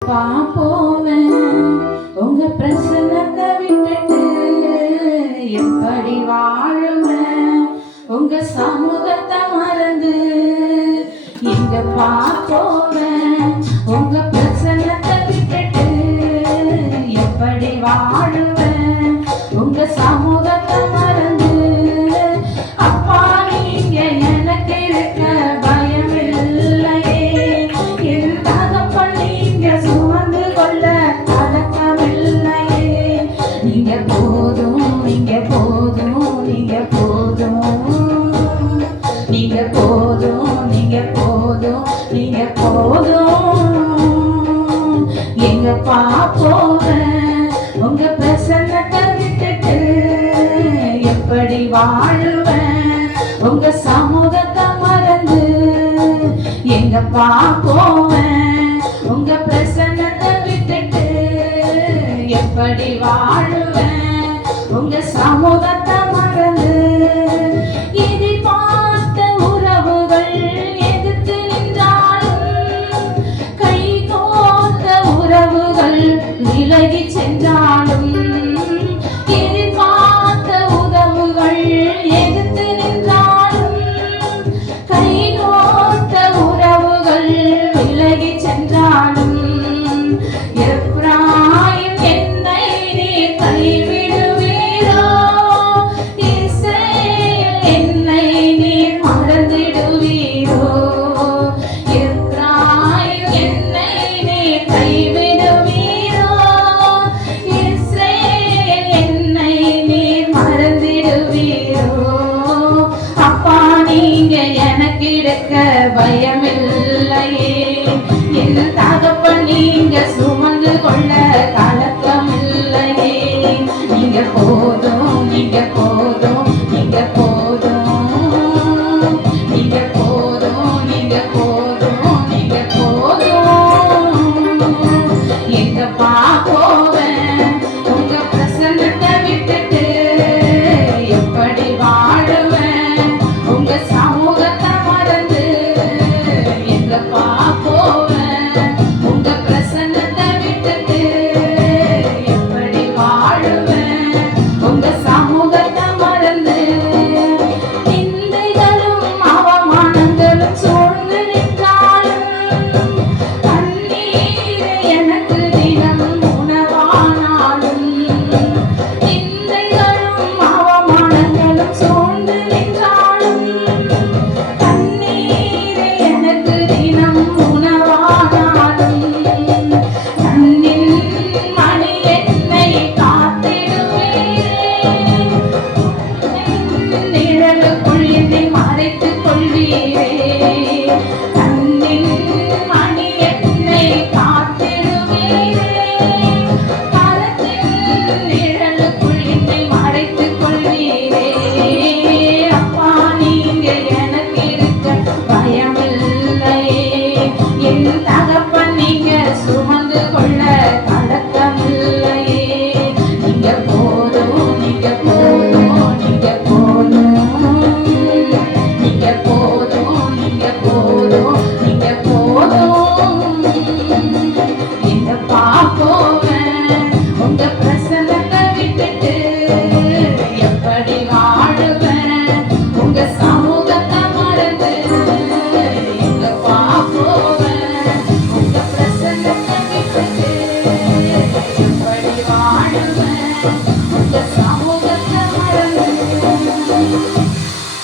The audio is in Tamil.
போவேன் உங்க பிரசன்னத்தை விட்டுட்டு எப்படி வாழுவேன் உங்க சமூகத்தை மறந்து இங்க போவேன் உங்க பிரசன்னத்தை விட்டுட்டு எப்படி வாழுவேன் உங்க சமூகத்தை மறந்து அப்பா நீங்க எனக்கு இருக்க பயம் இல்லையே என் தகப்பன் நீங்க சுமந்து கொள்ள அடக்கமில்லையே நீங்க போதும் நீங்க போதும் நீங்க போதும் நீங்க போதும் நீங்க போதும் நீங்க போதும் எங்க போவேன் உங்க பிரசன்னத்தை விட்டுட்டு எப்படி வாழுவேன் உங்க சமூகத்தை மறந்து எங்க போவேன் உங்க பிரசன்னத்தை விட்டுட்டு எப்படி வாழுவேன் உங்க சமூகத்தை மறந்து எதிர்பார்த்த உறவுகள் எதிர்த்து நின்றாலும் கை கோர்த்த உறவுகள் விலகி சென்றாலும் எதிர்பார்த்த உறவுகள் எதிர்த்து நின்றாலும் கை கோர்த்த உறவுகள் விலகி சென்றாலும் எப்ராயிம் என்னை நீ கைவிடுவீரோ இஸ்ரவேல் என்னை நீ மறந்திடுவீரோ எப்ராயிம் என்னை நீ கைவிடுவீரோ இஸ்ரவேல் என்னை நீ மறந்திடுவீரோ அப்பா நீங்க எனக்கு இருக்க பயமில்லையே என் தகப்பன் நீங்க